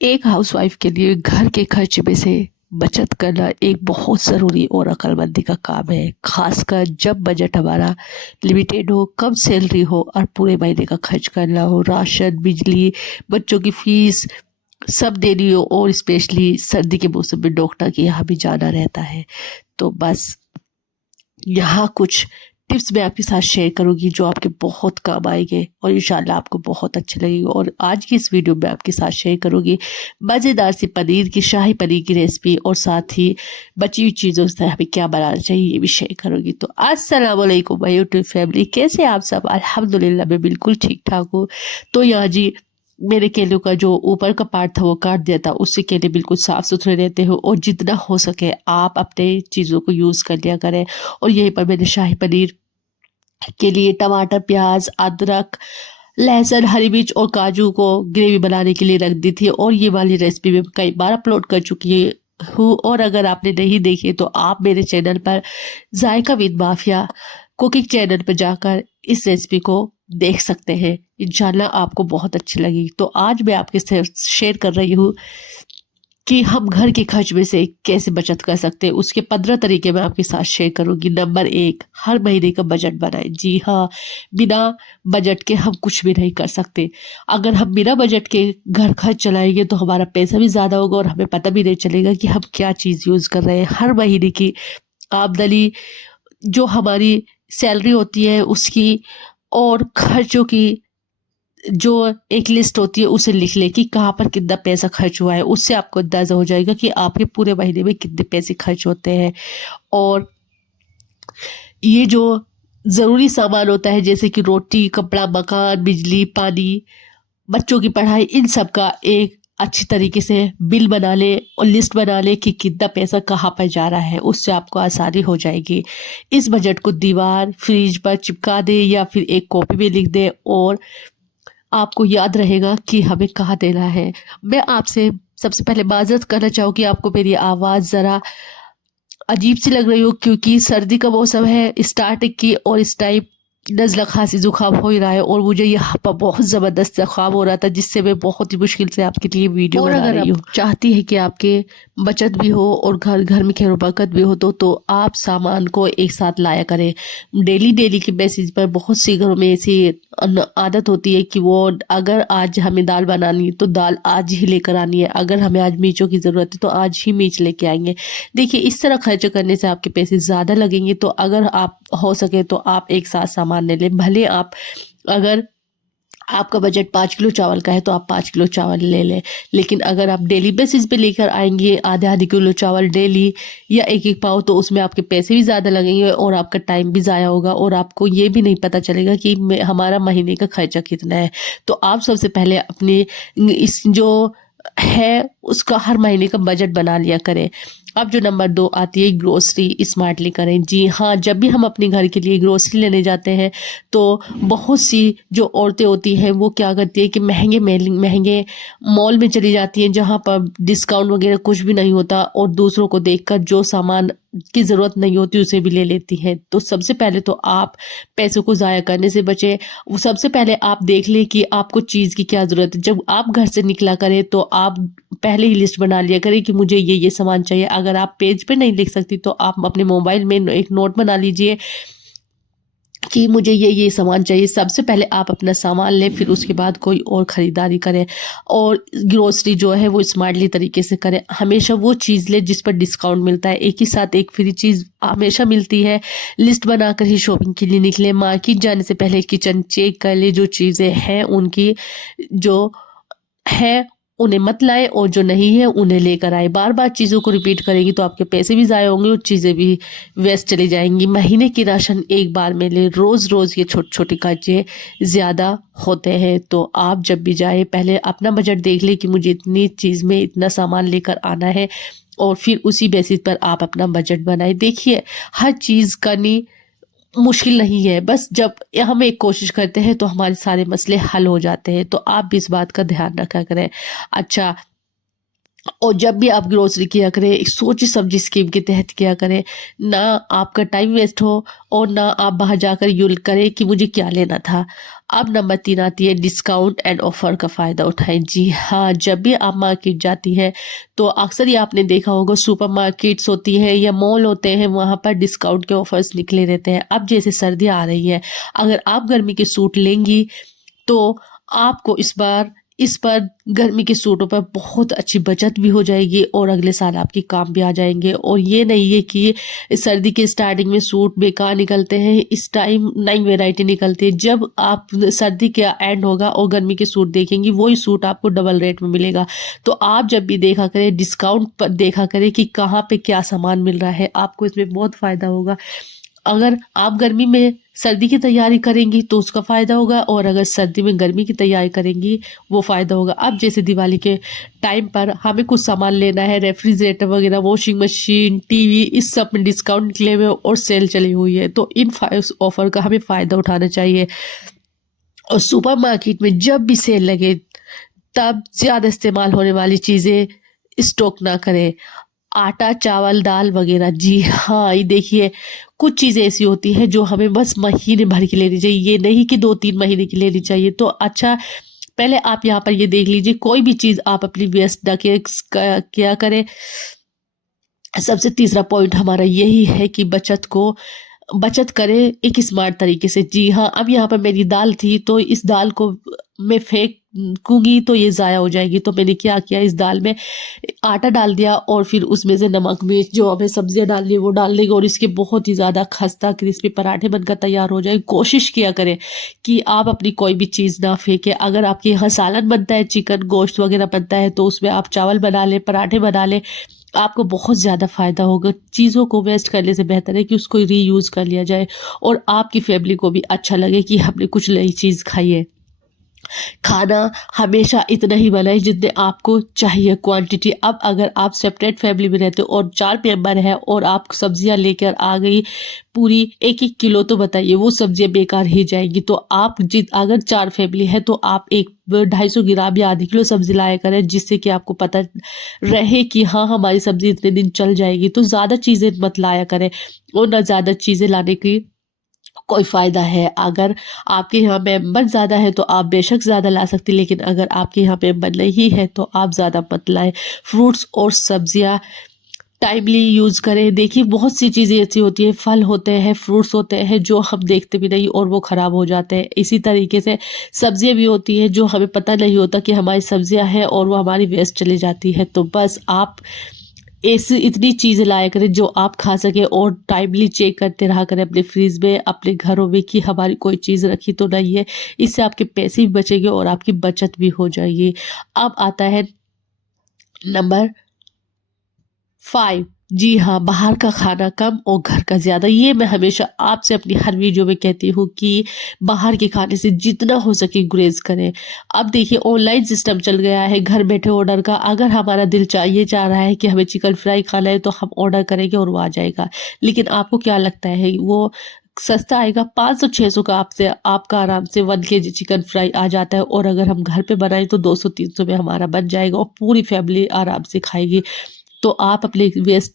एक हाउसवाइफ के लिए घर के खर्च में से बचत करना एक बहुत ज़रूरी और अक्लमंदी का काम है। खासकर जब बजट हमारा लिमिटेड हो, कम सैलरी हो और पूरे महीने का खर्च करना हो, राशन, बिजली, बच्चों की फीस सब देनी हो और स्पेशली सर्दी के मौसम में डॉक्टर के यहाँ भी जाना रहता है। तो बस यहाँ कुछ टिप्स मैं आपके साथ शेयर करूंगी जो आपके बहुत काम आएंगे और इंशाल्लाह आपको बहुत अच्छे लगेंगे। और आज की इस वीडियो में आपके साथ शेयर करूंगी मज़ेदार सी पनीर की शाही पनीर की रेसिपी और साथ ही बची हुई चीज़ों से हमें क्या बनाना चाहिए ये भी शेयर करूंगी। तो अस्सलाम वालेकुम माय यूट्यूब फैमिली, कैसे हैं आप सब? अल्हम्दुलिल्लाह मैं बिल्कुल ठीक ठाक हूँ। तो यहाँ जी मेरे केलों का जो ऊपर का पार्ट था वो काट दिया था, उससे केले बिल्कुल साफ सुथरे रहते हो और जितना हो सके आप अपने चीज़ों को यूज़ कर लिया करें। और यहीं पर मैंने शाही पनीर के लिए टमाटर, प्याज, अदरक, लहसुन, हरी मिर्च और काजू को ग्रेवी बनाने के लिए रख दी थी। और ये वाली रेसिपी मैं कई बार अपलोड कर चुकी हूँ और अगर आपने नहीं देखी तो आप मेरे चैनल पर जायका विद माफिया कुकिंग चैनल पर जाकर इस रेसिपी को देख सकते हैं। इंशाल्लाह आपको बहुत अच्छी लगी। तो आज मैं आपके साथ शेयर कर रही हूँ कि हम घर के खर्च में से कैसे बचत कर सकते हैं, उसके 15 तरीके मैं आपके साथ शेयर करूंगी। नंबर 1, हर महीने का बजट बनाएं। जी हाँ, बिना बजट के हम कुछ भी नहीं कर सकते। अगर हम बिना बजट के घर खर्च चलाएंगे तो हमारा पैसा भी ज़्यादा होगा और हमें पता भी नहीं चलेगा कि हम क्या चीज़ यूज़ कर रहे हैं। हर महीने की आमदनी, जो हमारी सैलरी होती है उसकी और खर्चों की जो एक लिस्ट होती है उसे लिख ले कि कहाँ पर कितना पैसा खर्च हुआ है। उससे आपको अंदाजा हो जाएगा कि आपके पूरे महीने में कितने पैसे खर्च होते हैं। और ये जो ज़रूरी सामान होता है जैसे कि रोटी, कपड़ा, मकान, बिजली, पानी, बच्चों की पढ़ाई, इन सब का एक अच्छी तरीके से बिल बना ले और लिस्ट बना ले कि कितना पैसा कहाँ पर जा रहा है। उससे आपको आसानी हो जाएगी। इस बजट को दीवार, फ्रिज पर चिपका दे या फिर एक कॉपी में लिख दे और आपको याद रहेगा कि हमें कहाँ देना है। मैं आपसे सबसे पहले माज़रत करना चाहूँगी, आपको मेरी आवाज़ ज़रा अजीब सी लग रही हो क्योंकि सर्दी का मौसम है स्टार्टिंग की और इस टाइम नज़ला खांसी जुकाम हो ही रहा है और मुझे यहाँ पर बहुत ज़बरदस्त जुकाम हो रहा था जिससे मैं बहुत ही मुश्किल से आपके लिए वीडियो और बना अगर रही हूँ। चाहती है कि आपके बचत भी हो और घर घर में खैर बरकत भी हो तो आप सामान को एक साथ लाया करें। डेली डेली के बेसिस पर बहुत सी घरों में ऐसी आदत होती है कि वो अगर आज हमें दाल बनानी है तो दाल आज ही लेकर आनी है, अगर हमें आज मिर्चों की ज़रूरत है तो आज ही मिर्च लेके आएंगे। देखिए इस तरह खर्च करने से आपके पैसे ज़्यादा लगेंगे। तो अगर आप हो सके तो आप एक साथ सामान ले लें। भले आप अगर आपका बजट 5 किलो चावल का है तो आप 5 किलो चावल ले लें, लेकिन अगर आप डेली बेसिस पे लेकर आएंगे आधे आधे किलो चावल डेली या एक एक पाव तो उसमें आपके पैसे भी ज़्यादा लगेंगे और आपका टाइम भी ज़ाया होगा और आपको ये भी नहीं पता चलेगा कि हमारा महीने का खर्चा कितना है। तो आप सबसे पहले अपने इस जो है उसका हर महीने का बजट बना लिया करें। अब जो नंबर 2 आती है ग्रोसरी स्मार्टली करें। जी हाँ, जब भी हम अपने घर के लिए ग्रोसरी लेने जाते हैं तो बहुत सी जो औरतें होती हैं वो क्या करती है कि महंगे महंगे मॉल में चली जाती हैं जहाँ पर डिस्काउंट वगैरह कुछ भी नहीं होता और दूसरों को देखकर जो सामान की ज़रूरत नहीं होती उसे भी ले लेती हैं। तो सबसे पहले तो आप पैसों को ज़ाया करने से बचें। वो सबसे पहले आप देख लें कि आपको चीज़ की क्या ज़रूरत है। जब आप घर से निकला करें तो आप पहले ही लिस्ट बना लिया करें कि मुझे ये सामान चाहिए। अगर आप पेज पे नहीं लिख सकती तो आप अपने मोबाइल में एक नोट बना लीजिए कि मुझे ये सामान चाहिए। सबसे पहले आप अपना सामान लें फिर उसके बाद कोई और ख़रीदारी करें। और ग्रोसरी जो है वो स्मार्टली तरीके से करें। हमेशा वो चीज़ लें जिस पर डिस्काउंट मिलता है, एक ही साथ एक फ्री चीज़ हमेशा मिलती है। लिस्ट बनाकर ही शॉपिंग के लिए निकलें। मार्केट जाने से पहले किचन चेक कर लें, जो चीज़ें हैं उनकी जो है उन्हें मत लाएँ और जो नहीं है उन्हें लेकर आएँ। बार-बार चीज़ों को रिपीट करेंगी तो आपके पैसे भी ज़ाया होंगे और चीज़ें भी वेस्ट चली जाएँगी। महीने की राशन एक बार में लें, रोज़-रोज़ ये छोटे-छोटे खर्चे ज़्यादा होते हैं। तो आप जब भी जाएँ पहले अपना बजट देख लें कि मुझे इतनी चीज़ में इतना सामान लेकर आना है और फिर उसी बेसिस पर आप अपना बजट बनाएँ। देखिए हर चीज़ करनी मुश्किल नहीं है, बस जब हम एक कोशिश करते हैं तो हमारे सारे मसले हल हो जाते हैं। तो आप भी इस बात का ध्यान रखा करें। अच्छा, और जब भी आप ग्रोसरी किया करें, एक सोची समझी स्कीम के तहत किया करें। ना आपका टाइम वेस्ट हो और ना आप बाहर जाकर यूल करें कि मुझे क्या लेना था। अब नंबर 3 आती है डिस्काउंट एंड ऑफर का फ़ायदा उठाएँ। जी हाँ, जब भी आप मार्केट जाती हैं, तो अक्सर ये आपने देखा होगा सुपरमार्केट्स होती हैं या मॉल होते हैं, वहाँ पर डिस्काउंट के ऑफर्स निकले रहते हैं। अब जैसे सर्दियाँ आ रही हैं, अगर आप गर्मी के सूट लेंगी तो आपको इस बार गर्मी के सूटों पर बहुत अच्छी बचत भी हो जाएगी और अगले साल आपके काम भी आ जाएँगे। और ये नहीं है कि सर्दी के स्टार्टिंग में सूट बेकार निकलते हैं, इस टाइम नई वैरायटी निकलती है। जब आप सर्दी का एंड होगा और गर्मी के सूट देखेंगी, वही सूट आपको डबल रेट में मिलेगा। तो आप जब भी देखा करें डिस्काउंट पर देखा करें कि कहाँ पे क्या सामान मिल रहा है, आपको इसमें बहुत फ़ायदा होगा। अगर आप गर्मी में सर्दी की तैयारी करेंगी तो उसका फ़ायदा होगा और अगर सर्दी में गर्मी की तैयारी करेंगी वो फ़ायदा होगा। अब जैसे दिवाली के टाइम पर हमें कुछ सामान लेना है, रेफ्रिजरेटर वगैरह, वॉशिंग मशीन, टीवी, इस सब में डिस्काउंट निकले हुए और सेल चली हुई है, तो इन ऑफ़र का हमें फ़ायदा उठाना चाहिए। और सुपरमार्केट में जब भी सेल लगे तब ज़्यादा इस्तेमाल होने वाली चीज़ें स्टॉक ना करें। आटा, चावल, दाल वग़ैरह, जी हाँ, ये देखिए कुछ चीज़ें ऐसी होती हैं जो हमें बस महीने भर की लेनी चाहिए, ये नहीं कि 2-3 महीने की लेनी चाहिए। तो अच्छा, पहले आप यहाँ पर ये देख लीजिए कोई भी चीज़ आप अपनी वेस्ट ना किया करें। सबसे तीसरा पॉइंट हमारा यही है कि बचत करें एक स्मार्ट तरीके से। जी हाँ, अब यहाँ पर मेरी दाल थी तो इस दाल को मैं फेंकूँगी तो ये ज़ाया हो जाएगी। तो मैंने क्या किया, इस दाल में आटा डाल दिया और फिर उसमें से नमक, मिर्च, जो हमें सब्जियाँ डालनी है वो डाल देंगे और इसके बहुत ही ज़्यादा खस्ता क्रिस्पी पराठे बनकर तैयार हो जाए। कोशिश किया करें कि आप अपनी कोई भी चीज़ ना फेंकें। अगर आपके यहाँ सालन बनता है, चिकन, गोश्त वग़ैरह बनता है तो उसमें आप चावल बना लें, पराठे बना लें, आपको बहुत ज़्यादा फ़ायदा होगा। चीज़ों को वेस्ट करने से बेहतर है कि उसको रीयूज़ कर लिया जाए और आपकी फैमिली को भी अच्छा लगे कि हमने कुछ नई चीज़ खाई है। खाना हमेशा इतना ही बनाएं जितने आपको चाहिए क्वांटिटी। अब अगर आप सेपरेट फैमिली में रहते हो और 4 मेंबर हैं और आप सब्जियां लेकर आ गई पूरी 1-1 किलो, तो बताइए वो सब्जियां बेकार ही जाएंगी। तो आप जित अगर 4 फैमिली है तो आप एक 250 ग्राम या आधी किलो सब्जी लाया करें, जिससे कि आपको पता रहे कि हाँ हमारी सब्जी इतने दिन चल जाएगी। तो ज़्यादा चीज़ें मत लाया करें और ना ज़्यादा चीज़ें लाने की कोई फ़ायदा है। अगर आपके यहाँ मेंबर ज़्यादा है तो आप बेशक ज़्यादा ला सकती हैं, लेकिन अगर आपके यहाँ मेंबर नहीं है तो आप ज़्यादा मत लाएँ। फ्रूट्स और सब्जियाँ टाइमली यूज़ करें। देखिए बहुत सी चीज़ें ऐसी होती हैं, फल होते हैं, फ्रूट्स होते हैं जो हम देखते भी नहीं और वो ख़राब हो जाते हैं। इसी तरीके से सब्जियाँ भी होती हैं जो हमें पता नहीं होता कि हमारी सब्जियाँ हैं और वो हमारी वेस्ट चली जाती है। तो बस आप ऐसी इतनी चीज़ें लाया करें जो आप खा सकें और टाइमली चेक करते रहा करें अपने फ्रिज में, अपने घरों में कि हमारी कोई चीज़ रखी तो नहीं है। इससे आपके पैसे भी बचेंगे और आपकी बचत भी हो जाएगी। अब आता है नंबर 5। जी हाँ, बाहर का खाना कम और घर का ज़्यादा। ये मैं हमेशा आपसे अपनी हर वीडियो में कहती हूँ कि बाहर के खाने से जितना हो सके गुरेज़ करें। अब देखिए ऑनलाइन सिस्टम चल गया है घर बैठे ऑर्डर का। अगर हमारा दिल चाह रहा है कि हमें चिकन फ्राई खाना है तो हम ऑर्डर करेंगे और वो आ जाएगा। लेकिन आपको क्या लगता है वो सस्ता आएगा? 500-600 का आपसे आपका आराम से 1 केजी चिकन फ्राई आ जाता है और अगर हम घर पे बनाएँ तो 200-300 में हमारा बन जाएगा और पूरी फैमिली आराम से खाएगी। तो आप अपने वेस्ट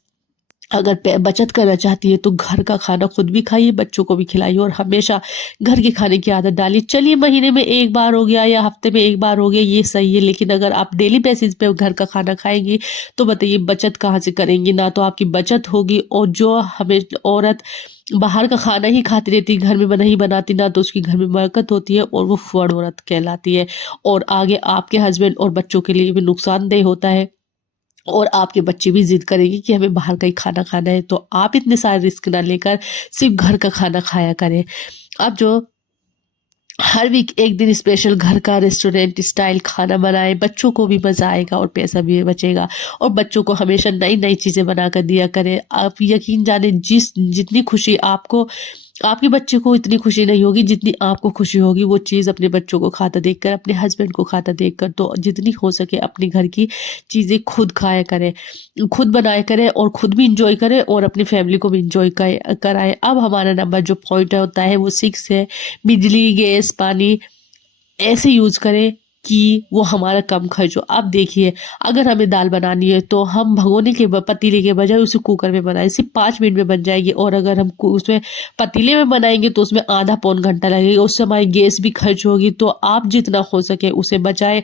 अगर बचत करना चाहती है तो घर का खाना खुद भी खाइए, बच्चों को भी खिलाइए और हमेशा घर के खाने की आदत डालिए। चलिए महीने में 1 बार हो गया या हफ्ते में 1 बार हो गया ये सही है, लेकिन अगर आप डेली बेसिस पे घर का खाना खाएंगी तो बताइए बचत कहाँ से करेंगी? ना तो आपकी बचत होगी और जो हमें औरत बाहर का खाना ही खाती रहती है, घर में नहीं बनाती, ना तो उसकी घर में बरकत होती है और वो फुहड़ औरत कहलाती है और आगे आपके हस्बैंड और बच्चों के लिए भी नुकसानदेह होता है। और आपके बच्चे भी ज़िद करेंगे कि हमें बाहर का ही खाना खाना है, तो आप इतने सारे रिस्क ना लेकर सिर्फ़ घर का खाना खाया करें। अब जो हर वीक एक दिन स्पेशल घर का रेस्टोरेंट स्टाइल खाना बनाएँ, बच्चों को भी मज़ा आएगा और पैसा भी बचेगा और बच्चों को हमेशा नई-नई चीज़ें बनाकर दिया करें। आप यकीन जानें जितनी खुशी आपको आपके बच्चे को इतनी खुशी नहीं होगी जितनी आपको खुशी होगी वो चीज़ अपने बच्चों को खाता देखकर, अपने हस्बैंड को खाता देखकर। तो जितनी हो सके अपने घर की चीज़ें खुद खाया करें, खुद बनाया करें और खुद भी एन्जॉय करें और अपनी फैमिली को भी एन्जॉय कराएँ। अब हमारा नंबर जो पॉइंट होता है वो 6 है, बिजली, गैस, पानी ऐसे यूज़ करें कि वो हमारा कम खर्च हो। अब देखिए, अगर हमें दाल बनानी है तो हम भगोने के पतीले के बजाय उसे कुकर में बनाएं, सिर्फ 5 मिनट में बन जाएगी। और अगर हम उसमें पतीले में बनाएंगे तो उसमें आधा पौन घंटा लगेगा, उससे हमारी गैस भी खर्च होगी। तो आप जितना हो सके उसे बचाएं।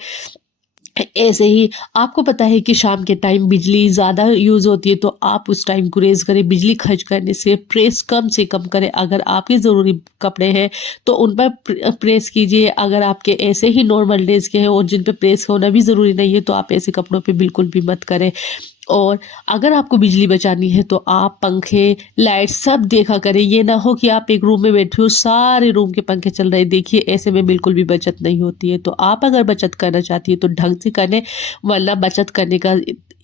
ऐसे ही आपको पता है कि शाम के टाइम बिजली ज़्यादा यूज़ होती है, तो आप उस टाइम गुरेज करें। बिजली खर्च करने से कम करें। अगर आपके ज़रूरी कपड़े हैं तो उन पर प्रेस कीजिए। अगर आपके ऐसे ही नॉर्मल डेज के हैं और जिन पे प्रेस होना भी ज़रूरी नहीं है तो आप ऐसे कपड़ों पे बिल्कुल भी मत करें। और अगर आपको बिजली बचानी है तो आप पंखे, लाइट सब देखा करें। ये ना हो कि आप एक रूम में बैठे हो, सारे रूम के पंखे चल रहे हैं। देखिए, ऐसे में बिल्कुल भी बचत नहीं होती है। तो आप अगर बचत करना चाहती है तो ढंग से करें, वरना बचत करने का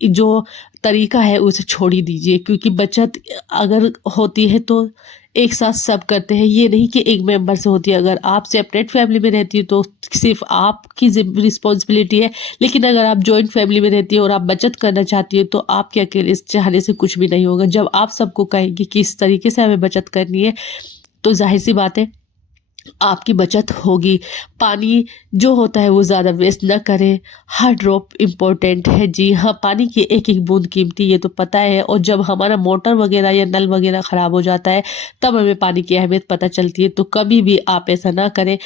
जो तरीका है उसे छोड़ ही दीजिए। क्योंकि बचत अगर होती है तो एक साथ सब करते हैं, ये नहीं कि एक मेंबर से होती है। अगर आप सेपरेट फैमिली में रहती है तो सिर्फ आपकी रिस्पॉन्सिबिलिटी है, लेकिन अगर आप जॉइंट फैमिली में रहती है और आप बचत करना चाहती है तो आपके अकेले चाहने से कुछ भी नहीं होगा। जब आप सबको कहेंगे कि इस तरीके से हमें बचत करनी है तो जाहिर सी बात है आपकी बचत होगी। पानी जो होता है वो ज़्यादा वेस्ट ना करें, हर ड्रॉप इम्पोर्टेंट है। जी हाँ, पानी की एक एक बूंद कीमती, ये तो पता है। और जब हमारा मोटर वगैरह या नल वगैरह ख़राब हो जाता है तब हमें पानी की अहमियत पता चलती है। तो कभी भी आप ऐसा ना करें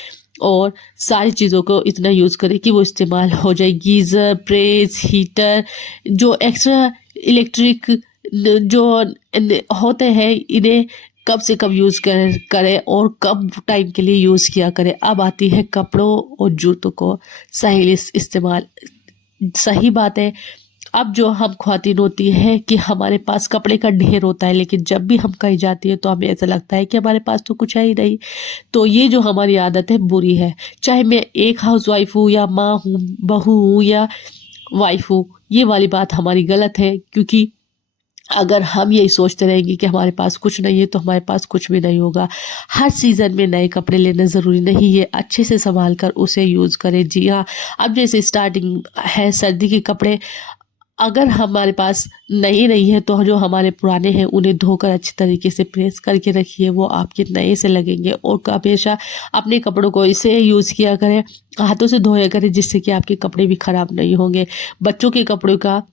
और सारी चीज़ों को इतना यूज़ करें कि वो इस्तेमाल हो जाए। गीज़र, प्रेस, हीटर, जो एक्स्ट्रा इलेक्ट्रिक जो होते हैं, इन्हें कब से कब यूज़ करें और कब टाइम के लिए यूज़ किया करें। अब आती है कपड़ों और जूतों को सही इस्तेमाल। सही बात है, अब जो हम ख्वातीन होती है कि हमारे पास कपड़े का ढेर होता है, लेकिन जब भी हम कहीं जाती है तो हमें ऐसा लगता है कि हमारे पास तो कुछ है ही नहीं। तो ये जो हमारी आदत है बुरी है। चाहे मैं एक हाउसवाइफ हूँ या माँ हूँ, बहू हूँ या वाइफ हूँ, ये वाली बात हमारी गलत है। क्योंकि अगर हम यही सोचते रहेंगे कि हमारे पास कुछ नहीं है तो हमारे पास कुछ भी नहीं होगा। हर सीज़न में नए कपड़े लेना ज़रूरी नहीं है, अच्छे से संभाल कर उसे यूज़ करें। जी हाँ, अब जैसे स्टार्टिंग है सर्दी के कपड़े, अगर हमारे पास नहीं है तो जो हमारे पुराने हैं उन्हें धोकर अच्छी तरीके से प्रेस करके रखिए, वो आपके नए से लगेंगे। और हमेशा अपने कपड़ों को इसे यूज़ किया करें, हाथों से धोया करें, जिससे कि आपके कपड़े भी खराब नहीं होंगे। बच्चों के कपड़ों का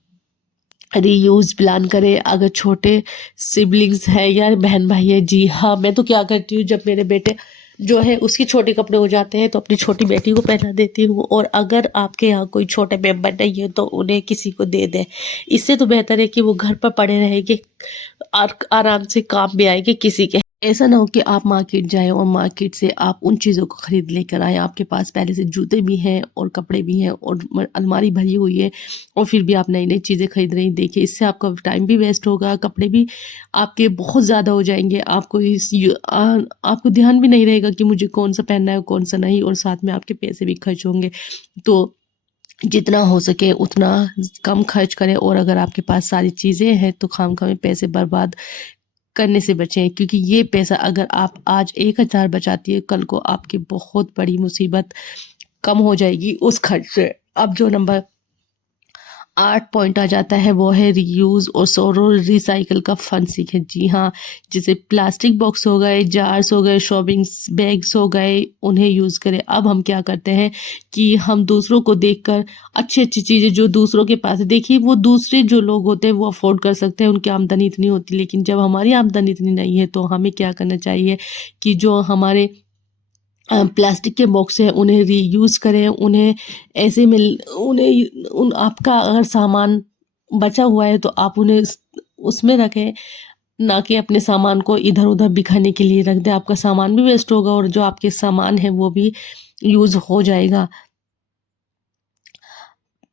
रीयूज़ प्लान करें। अगर छोटे सिबलिंग्स हैं या बहन भाई है, जी हाँ, मैं तो क्या करती हूँ, जब मेरे बेटे जो है उसके छोटे कपड़े हो जाते हैं तो अपनी छोटी बेटी को पहना देती हूँ। और अगर आपके यहाँ कोई छोटे मेंबर नहीं है तो उन्हें किसी को दे दें। इससे तो बेहतर है कि वो घर पर पड़े रहेंगे और आराम से काम भी आएंगे किसी के। ऐसा ना हो कि आप मार्केट जाएं और मार्केट से आप उन चीज़ों को खरीद लेकर आएँ, आपके पास पहले से जूते भी हैं और कपड़े भी हैं और अलमारी भरी हुई है, और फिर भी आप नई नई चीज़ें खरीद रही हैं। देखिए, इससे आपका टाइम भी वेस्ट होगा, कपड़े भी आपके बहुत ज़्यादा हो जाएंगे। आपको ध्यान भी नहीं रहेगा कि मुझे कौन सा पहनना है और कौन सा नहीं, और साथ में आपके पैसे भी खर्च होंगे। तो जितना हो सके उतना कम खर्च करें। और अगर आपके पास सारी चीज़ें हैं तो खामखा में पैसे बर्बाद करने से बचें। क्योंकि ये पैसा अगर आप आज 1000 बचाती है, कल को आपकी बहुत बड़ी मुसीबत कम हो जाएगी उस खर्च से। अब जो नंबर 8 पॉइंट आ जाता है वो है रीयूज़ और सोरो रिसाइकल का फन सीखें। जी हाँ, जैसे प्लास्टिक बॉक्स हो गए, जार्स हो गए, शॉपिंग बैग्स हो गए, उन्हें यूज़ करें। अब हम क्या करते हैं कि हम दूसरों को देखकर अच्छी-अच्छी चीज़ें जो दूसरों के पास है, देखिए वो दूसरे जो लोग होते हैं वो अफ़ोर्ड कर सकते हैं, उनकी आमदनी इतनी होती है। लेकिन जब हमारी आमदनी इतनी नहीं है तो हमें क्या करना चाहिए कि जो हमारे प्लास्टिक के बॉक्स हैं उन्हें रीयूज़ करें। उन्हें ऐसे में उन्हें उन आपका अगर सामान बचा हुआ है तो आप उन्हें उसमें रखें, ना कि अपने सामान को इधर-उधर बिखरने के लिए रख दें। आपका सामान भी वेस्ट होगा और जो आपके सामान है वो भी यूज़ हो जाएगा।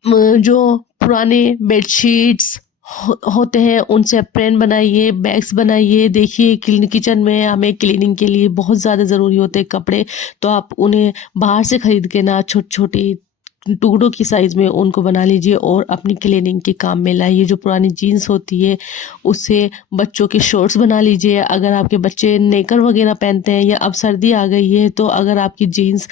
जो पुराने बेडशीट्स होते हैं उनसे एप्रन बनाइए, बैग्स बनाइए। देखिए, किचन में हमें क्लीनिंग के लिए बहुत ज़्यादा ज़रूरी होते हैं कपड़े, तो आप उन्हें बाहर से खरीद के ना छोटी-छोटी टुकड़ों की साइज़ में उनको बना लीजिए और अपनी क्लीनिंग के काम में लाइए। जो पुरानी जीन्स होती है उससे बच्चों के शॉर्ट्स बना लीजिए। अगर आपके बच्चे नेकर वगैरह पहनते हैं या अब सर्दी आ गई है तो अगर आपकी जीन्स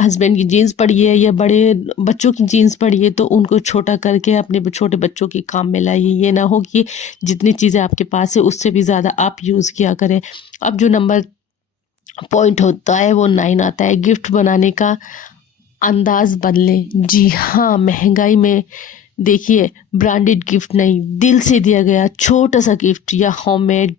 हस्बैंड की जीन्स पड़ी है या बड़े बच्चों की जीन्स पड़ी है तो उनको छोटा करके अपने छोटे बच्चों के काम में लाइए। ये ना हो कि जितनी चीज़ें आपके पास है उससे भी ज़्यादा आप यूज़ किया करें। अब जो नंबर पॉइंट होता है वो 9 आता है गिफ्ट बनाने का। अंदाज बदलें। जी हाँ, महंगाई में देखिए ब्रांडेड गिफ्ट नहीं, दिल से दिया गया छोटा-सा गिफ्ट या होममेड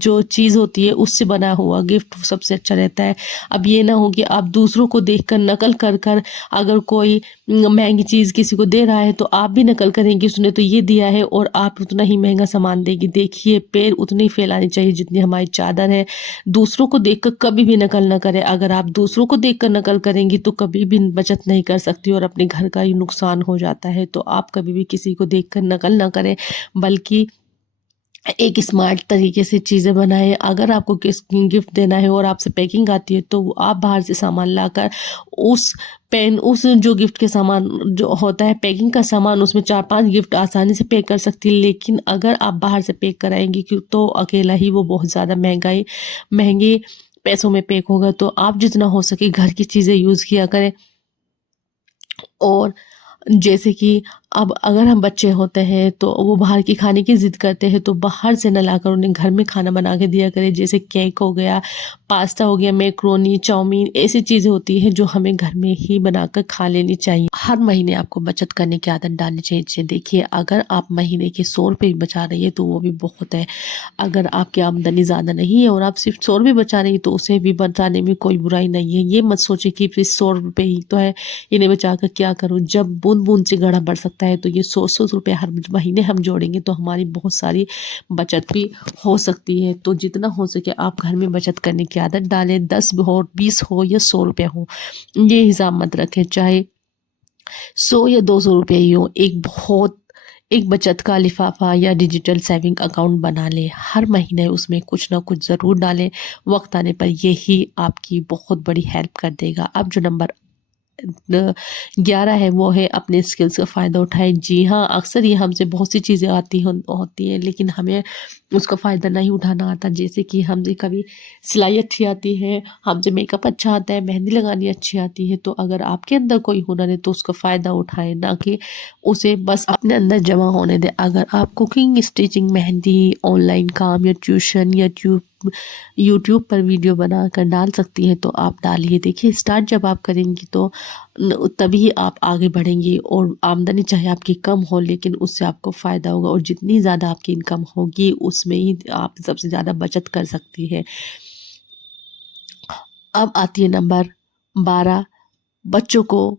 जो चीज़ होती है उससे बना हुआ गिफ्ट सबसे अच्छा रहता है। अब ये ना हो कि आप दूसरों को देखकर नकल कर कर अगर कोई महँगी चीज़ किसी को दे रहा है तो आप भी नकल करेंगी उसने तो ये दिया है और आप उतना ही महँगा सामान देंगी। देखिए पैर उतने ही फैलाने चाहिए जितनी हमारी चादर है। दूसरों को देखकर कभी भी नकल ना करें। अगर आप दूसरों को देखकर नकल करेंगी तो कभी भी बचत नहीं कर सकती और अपने घर का ही नुकसान हो जाता है। तो आप कभी भी किसी को देखकर नकल ना करें बल्कि एक स्मार्ट तरीके से चीज़ें बनाएँ। अगर आपको गिफ्ट देना है और आपसे पैकिंग आती है तो वो आप बाहर से सामान लाकर उस जो गिफ्ट के सामान जो होता है पैकिंग का सामान उसमें 4-5 गिफ्ट आसानी से पैक कर सकती है। लेकिन अगर आप बाहर से पैक कराएँगी तो अकेला ही वो बहुत ज़्यादा महँगे पैसों में पैक होगा। तो आप जितना हो सके घर की चीज़ें यूज़ किया करें। और जैसे कि अब अगर हम बच्चे होते हैं तो वो बाहर की खाने की ज़िद करते हैं तो बाहर से ना लाकर उन्हें घर में खाना बना के दिया करें। जैसे केक हो गया, पास्ता हो गया, मैक्रोनी, चाउमीन ऐसी चीज़ें होती हैं जो हमें घर में ही बनाकर खा लेनी चाहिए। हर महीने आपको बचत करने की आदत डालनी चाहिए। जैसे देखिए अगर आप महीने के 100 रुपए भी बचा रही है तो वो भी बहुत है। अगर आपकी आमदनी ज़्यादा नहीं है और आप सिर्फ़ 100 रुपए बचा रही हैं तो उसे भी बचाने में कोई बुराई नहीं है। ये मत सोचिए कि फिर 100 रुपए ही तो है, इन्हें बचाकर क्या करूँ? जब बूँद-बूँद से घड़ा भर सकता है तो ये 100-100 रुपए हर महीने हम जोड़ेंगे तो हमारी बहुत सारी बचत भी हो सकती है। तो जितना हो सके आप घर में बचत करने की आदत डालें, 10 हो, 20 हो या 100 रुपए हो। ये हिसाब मत रखें, चाहे 100 या 200 रुपए ही हो, एक बचत का लिफाफा या डिजिटल सेविंग अकाउंट बना लें। हर महीने उसमें कुछ ना कुछ ज़रूर डालें। वक़्त आने पर यही आपकी बहुत बड़ी हेल्प कर देगा। अब जो नंबर 11 है वो है अपने स्किल्स का फ़ायदा उठाएँ। जी हाँ, अक्सर ये हमसे बहुत सी चीज़ें होती हैं लेकिन हमें उसका फ़ायदा नहीं उठाना आता। जैसे कि हमसे कभी सिलाई अच्छी आती है, हमसे मेकअप अच्छा आता है, मेहंदी लगानी अच्छी आती है। तो अगर आपके अंदर कोई हुनर है तो उसका फ़ायदा उठाएँ, ना कि उसे बस अपने अंदर जमा होने दें। अगर आप कुकिंग, स्टिचिंग, मेहंदी, ऑनलाइन काम या ट्यूशन या यूट्यूब पर वीडियो बनाकर डाल सकती हैं तो आप डालिए। देखिए स्टार्ट जब आप करेंगी तो तभी आप आगे बढ़ेंगी और आमदनी चाहे आपकी कम हो लेकिन उससे आपको फ़ायदा होगा और जितनी ज़्यादा आपकी इनकम होगी उसमें ही आप सबसे ज़्यादा बचत कर सकती हैं। अब आती है नंबर 12। बच्चों को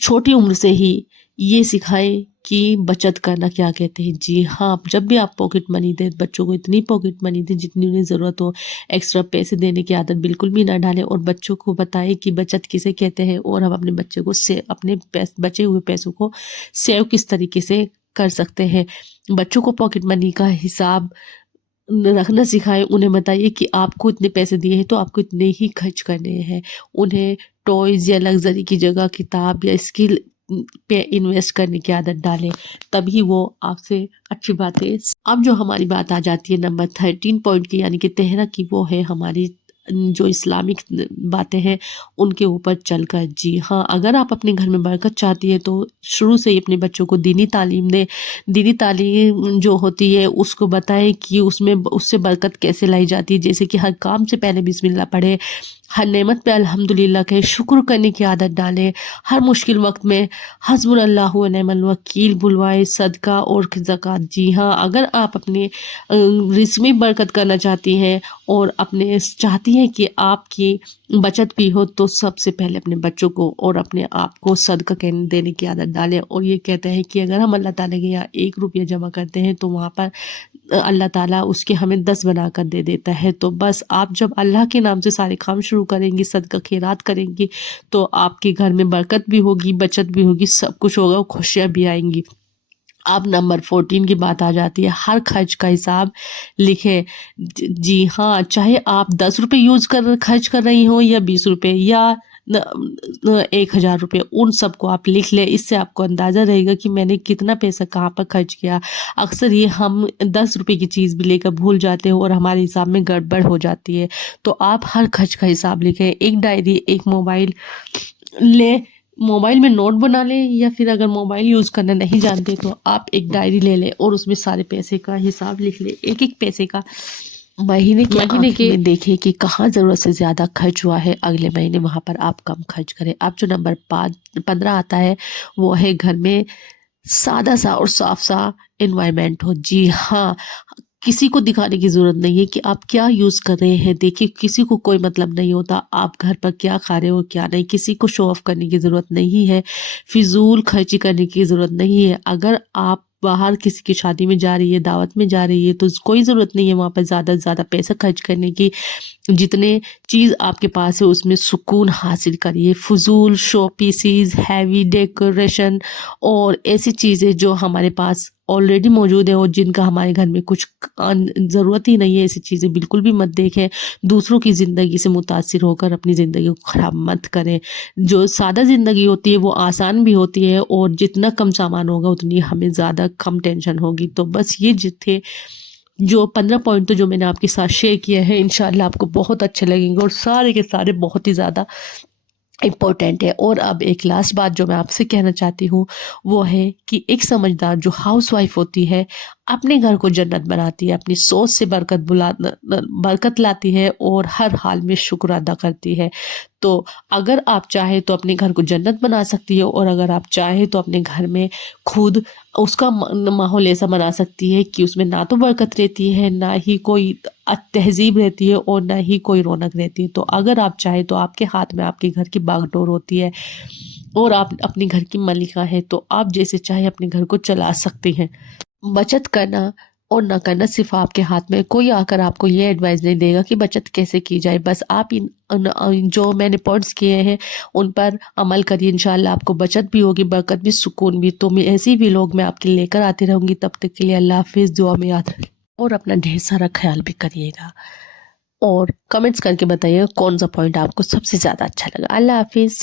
छोटी उम्र से ही ये सिखाएँ कि बचत करना क्या कहते हैं। जी हाँ, जब भी आप पॉकेट मनी दें, बच्चों को इतनी पॉकेट मनी दें जितनी उन्हें ज़रूरत हो। एक्स्ट्रा पैसे देने की आदत बिल्कुल भी ना डालें और बच्चों को बताएँ कि बचत किसे कहते हैं और हम अपने बच्चे को अपने बचे हुए पैसों को सेव किस तरीके से कर सकते हैं। बच्चों को पॉकेट मनी का हिसाब रखना सिखाएँ, उन्हें बताइए कि आपको इतने पैसे दिए हैं तो आपको इतने ही खर्च करने हैं। उन्हें टॉयज़ या लग्ज़री की जगह किताब या स्किल पे इन्वेस्ट करने की आदत डालें, तभी वो आपसे अच्छी बातें अब जो हमारी बात आ जाती है नंबर 13 पॉइंट की यानी कि 13 की वो है हमारी जो इस्लामिक बातें हैं उनके ऊपर चलकर। जी हाँ, अगर आप अपने घर में बरकत चाहती हैं तो शुरू से ही अपने बच्चों को दीनी तालीम दें। दीनी तालीम जो होती है उसको बताएँ कि उससे बरकत कैसे लाई जाती है। जैसे कि हर काम से पहले बिस्मिल्लाह पढ़ें, हर नेमत पे अल्हम्दुलिल्लाह कहें, शुक्र करने की आदत डालें। हर मुश्किल वक़्त में हस्बुनल्लाहु व निअमल वकील बुलवाएँ, सदका और ज़कात। जी हाँ, अगर आप अपने रिज़्क में बरकत करना चाहती हैं और अपने चाहती हैं कि आपकी बचत भी हो तो सबसे पहले अपने बच्चों को और अपने आप को सदका देने की आदत डालें और ये कहते हैं कि अगर हम अल्लाह ताला के यहाँ 1 रुपया जमा करते हैं तो वहाँ पर अल्लाह ताला उसके हमें 10 बनाकर दे देता है। तो बस आप जब अल्लाह के नाम से सारे काम शुरू करेंगी, सदका खैरात करेंगी तो आपके घर में बरकत भी होगी, बचत भी होगी, सब कुछ होगा और खुशियाँ भी आएँगी। अब नंबर 14 की बात आ जाती है, हर खर्च का हिसाब लिखें। जी हाँ, चाहे आप 10 रुपए खर्च कर रही हों या 20 रुपए या 1000 रुपए, उन सबको आप लिख लें। इससे आपको अंदाज़ा रहेगा कि मैंने कितना पैसा कहाँ पर खर्च किया। अक्सर ये हम 10 रुपए की चीज़ भी लेकर भूल जाते हैं और हमारे हिसाब में गड़बड़ हो जाती है। तो आप हर खर्च का हिसाब लिखें। एक डायरी, एक मोबाइल लें, मोबाइल में नोट बना लें या फिर अगर मोबाइल यूज़ करना नहीं जानते तो आप एक डायरी ले लें और उसमें सारे पैसे का हिसाब लिख लें, एक-एक पैसे का। महीने के महीने आखिर के में देखें कि कहाँ ज़रूरत से ज़्यादा खर्च हुआ है, अगले महीने वहाँ पर आप कम खर्च करें। अब जो नंबर 15 आता है, वो है घर में सादा-सा और साफ-सा एनवायरनमेंट हो। जी हाँ, किसी को दिखाने की ज़रूरत नहीं है कि आप क्या यूज़ कर रहे हैं। देखिए, किसी को कोई मतलब नहीं होता, आप घर पर क्या खा रहे हो, क्या नहीं। किसी को शो ऑफ करने की ज़रूरत नहीं है, फिज़ूल खर्ची करने की ज़रूरत नहीं है। अगर आप बाहर किसी की शादी में जा रही है, दावत में जा रही है, तो कोई ज़रूरत नहीं है वहाँ पर ज़्यादा से ज़्यादा पैसा खर्च करने की। जितने चीज़ आपके पास है उसमें सुकून हासिल करिए। फ़ुज़ूल शो पीसेस, हेवी डेकोरेशन और ऐसी चीज़ें जो हमारे पास ऑलरेडी मौजूद है और जिनका हमारे घर में कुछ ज़रूरत ही नहीं है, ऐसी चीज़ें बिल्कुल भी मत देखें। दूसरों की ज़िंदगी से मुतासिर होकर अपनी ज़िंदगी को ख़राब मत करें। जो सादा ज़िंदगी होती है वो आसान भी होती है और जितना कम सामान होगा उतनी हमें ज़्यादा कम टेंशन होगी। तो बस ये थे जो 15 पॉइंट तो जो मैंने आपके साथ शेयर किए हैं, इंशाल्लाह आपको बहुत अच्छे लगेंगे और सारे के सारे बहुत ही ज़्यादा इम्पोर्टेंट है। और अब एक लास्ट बात जो मैं आपसे कहना चाहती हूँ, वो है कि एक समझदार जो हाउसवाइफ होती है, अपने घर को जन्नत बनाती है, अपनी सोच से बरकत लाती है और हर हाल में शुक्र अदा करती है। तो अगर आप चाहें तो अपने घर को जन्नत बना सकती है और अगर आप चाहें तो अपने घर में खुद उसका माहौल ऐसा बना सकती है कि उसमें ना तो बरकत रहती है, ना ही कोई तहज़ीब रहती है और ना ही कोई रौनक रहती है। तो अगर आप चाहें तो आपके हाथ में आपके घर की बागडोर होती है और आप अपने घर की मालिका हैं, तो आप जैसे चाहे अपने घर को चला सकती हैं। बचत करना और ना करना सिर्फ आपके हाथ में है। कोई आकर आपको ये एडवाइस नहीं देगा कि बचत कैसे की जाए। बस आप जो मैंने पॉइंट्स किए हैं उन पर अमल करिए, इंशाल्लाह आपको बचत भी होगी, बरकत भी, सुकून भी। तो मैं ऐसे ही व्लॉग मैं आपके लिए लेकर आती रहूँगी। तब तक के लिए अल्लाह हाफ़िज़, दुआ में याद रखिए और अपना ढेर सारा ख़्याल भी करिएगा और कमेंट्स करके बताइएगा कौन-सा पॉइंट आपको सबसे ज़्यादा अच्छा लगा। अल्लाह हाफ़िज़।